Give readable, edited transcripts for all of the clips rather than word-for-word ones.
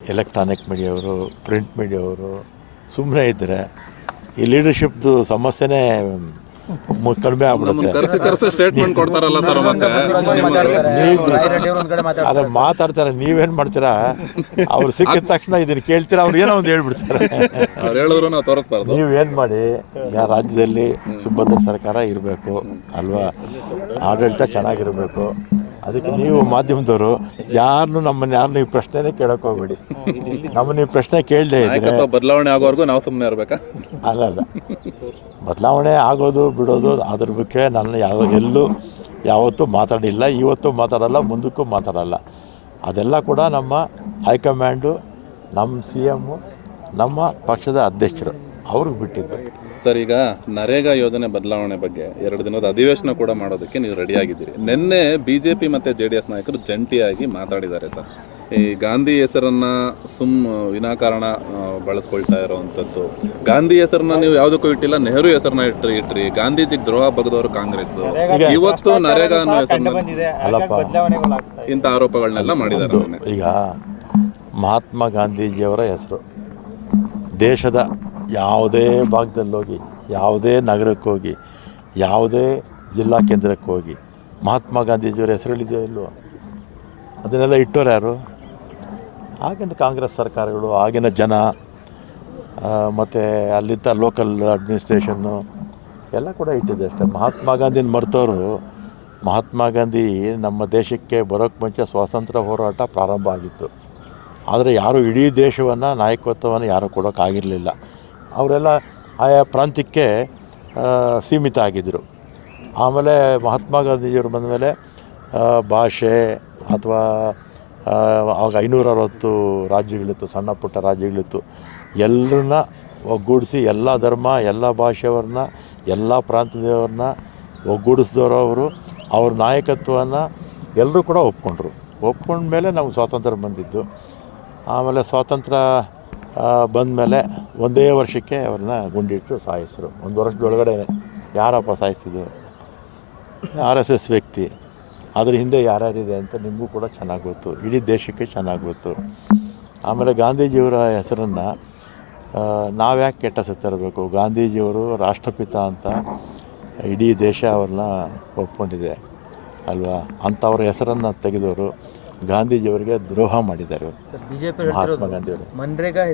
Electronic ಮೀಡಿಯಾವರು, print ಮೀಡಿಯಾವರು ಸುಮ್ಮನೆ ಇದ್ದರೆ ಈ ಲೀಡರ್ಶಿಪ್ದು ಸಮಸ್ಯೆನೇ ಕಡಿಮೆ ಆಗ್ಬಿಡುತ್ತೆ. ಸ್ಟೇಟ್ಮೆಂಟ್ ಕೊಡ್ತಾರಲ್ಲ ಸರ್, ಅಲ್ಲ ಮಾತಾಡ್ತಾರೆ, ನೀವೇನು ಮಾಡ್ತೀರಾ? ಅವ್ರು ಸಿಕ್ಕಿದ ತಕ್ಷಣ ಇದನ್ನು ಕೇಳ್ತೀರಾ, ಅವ್ರು ಏನೋ ಒಂದು ಹೇಳ್ಬಿಡ್ತಾರೆ. ನೀವೇನು ಮಾಡಿ, ರಾಜ್ಯದಲ್ಲಿ ಸುಭದ್ರ ಸರ್ಕಾರ ಇರಬೇಕು ಅಲ್ವಾ, ಆಡಳಿತ ಚೆನ್ನಾಗಿರಬೇಕು. ಅದಕ್ಕೆ ನೀವು ಮಾಧ್ಯಮದವರು ಯಾರನ್ನು ಈ ಪ್ರಶ್ನೆನೇ ಕೇಳೋಕೆ ಹೋಗ್ಬೇಡಿ. ನಮ್ಮನ್ನು ಈ ಪ್ರಶ್ನೆ ಕೇಳದೆ ಇದ್ರೆ ಬದಲಾವಣೆ ಆಗೋವರೆಗೂ ನಾವು ಸುಮ್ಮನೆ ಇರಬೇಕಾ? ಅಲ್ಲ, ಬದಲಾವಣೆ ಆಗೋದು ಬಿಡೋದು ಅದ್ರ ಬಗ್ಗೆ ನಾನು ಎಲ್ಲೂ ಯಾವತ್ತೂ ಮಾತಾಡಿಲ್ಲ, ಇವತ್ತು ಮಾತಾಡಲ್ಲ, ಮುಂದಕ್ಕೂ ಮಾತಾಡಲ್ಲ. ಅದೆಲ್ಲ ಕೂಡ ನಮ್ಮ ಹೈಕಮಾಂಡು, ನಮ್ಮ CM, ನಮ್ಮ ಪಕ್ಷದ ಅಧ್ಯಕ್ಷರು ಅವ್ರಿಗೆ ಬಿಟ್ಟಿದ್ದು. ಸರ್, ಈಗ ನರೇಗಾ ಯೋಜನೆ ಬದಲಾವಣೆ ಬಗ್ಗೆ 2 ದಿನದ ಅಧಿವೇಶನ ಕೂಡ ಮಾಡೋದಕ್ಕೆ ನೀವು ರೆಡಿಯಾಗಿದ್ದೀರಿ. ನಿನ್ನೆ BJP ಮತ್ತು JDS ನಾಯಕರು ಜಂಟಿಯಾಗಿ ಮಾತಾಡಿದ್ದಾರೆ ಸರ್. ಈ ಗಾಂಧಿ ಹೆಸರನ್ನು ವಿನಾಕಾರಣ ಬಳಸ್ಕೊಳ್ತಾ ಇರೋವಂಥದ್ದು. ಗಾಂಧಿ ಹೆಸರನ್ನ ನೀವು ಯಾವುದಕ್ಕೂ ಇಟ್ಟಿಲ್ಲ, ನೆಹರು ಹೆಸರನ್ನ ಇಟ್ರಿ. ಗಾಂಧೀಜಿಗೆ ದ್ರೋಹ ಬಗೆದವರು ಕಾಂಗ್ರೆಸ್. ಇವತ್ತು ನರೇಗಾ ಅನ್ನೋ ಹೆಸರನ್ನ ಇಂಥ ಆರೋಪಗಳನ್ನೆಲ್ಲ ಮಾಡಿದ್ದಾರೆ. ಈಗ ಮಹಾತ್ಮ ಗಾಂಧೀಜಿಯವರ ಹೆಸರು ದೇಶದ ಯಾವುದೇ ಭಾಗದಲ್ಲಿ ಹೋಗಿ, ಯಾವುದೇ ನಗರಕ್ಕೆ ಹೋಗಿ, ಯಾವುದೇ ಜಿಲ್ಲಾ ಕೇಂದ್ರಕ್ಕೆ ಹೋಗಿ ಮಹಾತ್ಮ ಗಾಂಧೀಜಿಯವರ ಹೆಸರುಗಳಿದೆಯೋ ಇಲ್ವೋ? ಅದನ್ನೆಲ್ಲ ಇಟ್ಟೋರು ಯಾರು? ಆಗಿನ ಕಾಂಗ್ರೆಸ್ ಸರ್ಕಾರಗಳು, ಆಗಿನ ಜನ, ಮತ್ತು ಅಲ್ಲಿದ್ದ ಲೋಕಲ್ ಅಡ್ಮಿನಿಸ್ಟ್ರೇಷನ್ನು ಎಲ್ಲ ಕೂಡ ಇಟ್ಟಿದೆ ಅಷ್ಟೇ. ಮಹಾತ್ಮ ಗಾಂಧಿನ ಮರೆತವರು, ಮಹಾತ್ಮ ಗಾಂಧಿ ನಮ್ಮ ದೇಶಕ್ಕೆ ಬರೋಕ್ಕೆ ಮುಂಚೆ ಸ್ವಾತಂತ್ರ್ಯ ಹೋರಾಟ ಪ್ರಾರಂಭ ಆಗಿತ್ತು. ಆದರೆ ಯಾರು ಇಡೀ ದೇಶವನ್ನು, ನಾಯಕತ್ವವನ್ನು ಯಾರೂ ಕೊಡೋಕ್ಕಾಗಿರಲಿಲ್ಲ. ಅವರೆಲ್ಲ ಆಯಾ ಪ್ರಾಂತ್ಯಕ್ಕೆ ಸೀಮಿತ ಆಗಿದ್ದರು. ಆಮೇಲೆ ಮಹಾತ್ಮ ಗಾಂಧೀಜಿಯವರು ಬಂದ ಮೇಲೆ ಭಾಷೆ ಅಥವಾ ಆಗ 560 ರಾಜ್ಯಗಳಿತ್ತು, ಸಣ್ಣ ಪುಟ್ಟ ರಾಜ್ಯಗಳಿತ್ತು. ಎಲ್ಲರನ್ನ ಒಗ್ಗೂಡಿಸಿ ಎಲ್ಲ ಧರ್ಮ, ಎಲ್ಲ ಭಾಷೆಯವ್ರನ್ನ, ಎಲ್ಲ ಪ್ರಾಂತ್ಯದವ್ರನ್ನ ಒಗ್ಗೂಡಿಸಿದವರು ಅವರು. ಅವ್ರ ನಾಯಕತ್ವವನ್ನು ಎಲ್ಲರೂ ಕೂಡ ಒಪ್ಕೊಂಡ್ಮೇಲೆ ನಾವು ಸ್ವಾತಂತ್ರ್ಯ ಬಂದಿದ್ದು. ಆಮೇಲೆ ಸ್ವಾತಂತ್ರ್ಯ ಬಂದಮೇಲೆ 1 ವರ್ಷಕ್ಕೆ ಅವ್ರನ್ನ ಗುಂಡಿಟ್ಟು ಸಾಯಿಸಿದ್ರು. 1 ವರ್ಷದೊಳಗಡೆ ಯಾರಪ್ಪ ಸಾಯಿಸಿದ್ದು? RSS ವ್ಯಕ್ತಿ. ಅದ್ರ ಹಿಂದೆ ಯಾರ್ಯಾರಿದೆ ಅಂತ ನಿಮಗೂ ಕೂಡ ಚೆನ್ನಾಗಿ ಗೊತ್ತು, ಇಡೀ ದೇಶಕ್ಕೆ ಚೆನ್ನಾಗಿ ಗೊತ್ತು. ಆಮೇಲೆ ಗಾಂಧೀಜಿಯವರ ಹೆಸರನ್ನು ನಾವ್ಯಾಕೆ ಕೆಟ್ಟ ತರಬೇಕು? ಗಾಂಧೀಜಿಯವರು ರಾಷ್ಟ್ರಪಿತ ಅಂತ ಇಡೀ ದೇಶ ಅವ್ರನ್ನ ಒಪ್ಕೊಂಡಿದೆ ಅಲ್ವಾ? ಅಂಥವ್ರ ಹೆಸರನ್ನು ತೆಗೆದವರು ಗಾಂಧೀಜಿಯವರಿಗೆ ದ್ರೋಹ ಮಾಡಿದ್ದಾರೆ. ಮಹಾತ್ಮ ಗಾಂಧಿಯವರು ಮನ್ರೇಗಾ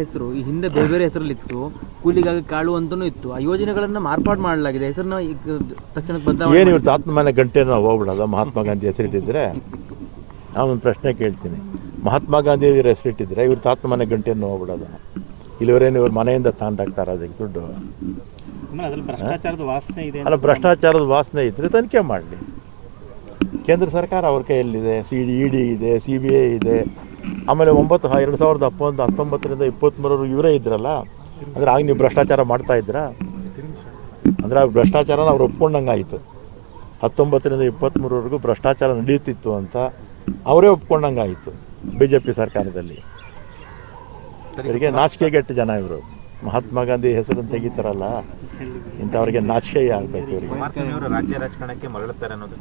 ಹೆಸರು ಈ ಹಿಂದೆ ಬೇರೆ ಬೇರೆ ಹೆಸರಲ್ಲಿತ್ತು. ಕೂಲಿಗಾಗಿ ಕಾಳು ಅಂತಲೂ ಇತ್ತು. ಆ ಯೋಜನೆಗಳನ್ನು ಮಾರ್ಪಾಡು ಮಾಡಲಾಗಿದೆ. ಹೆಸರನ್ನ ತಕ್ಷಣಕ್ಕೆ ಬದಲಾವಣೆ. ಏನು ಇವ್ರ ಆತ್ಮಮನೆ ಗಂಟೆನ ಹೋಗ್ಬಿಡೋದು? ಮಹಾತ್ಮ ಗಾಂಧಿ ಹೆಸರಿಟ್ಟಿದ್ರೆ ನಾನೊಂದು ಪ್ರಶ್ನೆ ಕೇಳ್ತೀನಿ. ಮಹಾತ್ಮ ಗಾಂಧಿಯವರ ಹೆಸರಿಟ್ಟಿದ್ರೆ ಇವ್ರ ಆತ್ಮಮನೆ ಗಂಟೆಯನ್ನು ಹೋಗ್ಬಿಡೋದು? ಇಲ್ಲಿವರೇನು ಇವ್ರ ಮನೆಯಿಂದ ತಾಂದಾಗ್ತಾರ ಅದಕ್ಕೆ ದುಡ್ಡು? ಅಲ್ಲ, ಭ್ರಷ್ಟಾಚಾರದ ವಾಸನೆ ಇದ್ದರೆ ತನಿಖೆ ಮಾಡಲಿ. ಕೇಂದ್ರ ಸರ್ಕಾರ ಅವ್ರ ಕೈಯಲ್ಲಿದೆ, ED ಇದೆ, CBI ಇದೆ. ಆಮೇಲೆ 2019ರಿಂದ 23 ಇವರೇ ಇದ್ರಲ್ಲ. ಅಂದರೆ ಆಗ ನೀವು ಭ್ರಷ್ಟಾಚಾರ ಮಾಡ್ತಾ ಇದ್ದೀರಾ? ಅಂದರೆ ಆ ಭ್ರಷ್ಟಾಚಾರನ ಅವ್ರು ಒಪ್ಕೊಂಡಂಗೆ ಆಯಿತು. 19ರಿಂದ 23ವರೆಗೂ ಭ್ರಷ್ಟಾಚಾರ ನಡೀತಿತ್ತು ಅಂತ ಅವರೇ ಒಪ್ಕೊಂಡಂಗೆ ಆಯಿತು BJP ಸರ್ಕಾರದಲ್ಲಿ. ಇವರಿಗೆ ನಾಚಿಕೆಗೆಟ್ಟ ಜನ ಇವರು. ಮಹಾತ್ಮ ಗಾಂಧಿ ಹೆಸರನ್ನು ತೆಗಿತಾರಲ್ಲ, ಇಂಥವ್ರಿಗೆ ನಾಚಿಕೆ ಆಗಬೇಕು. ಇವರಿಗೆ ರಾಜ್ಯ ರಾಜಕಾರಣಕ್ಕೆ ಮರಳುತ್ತಾರೆ ಅನ್ನೋದು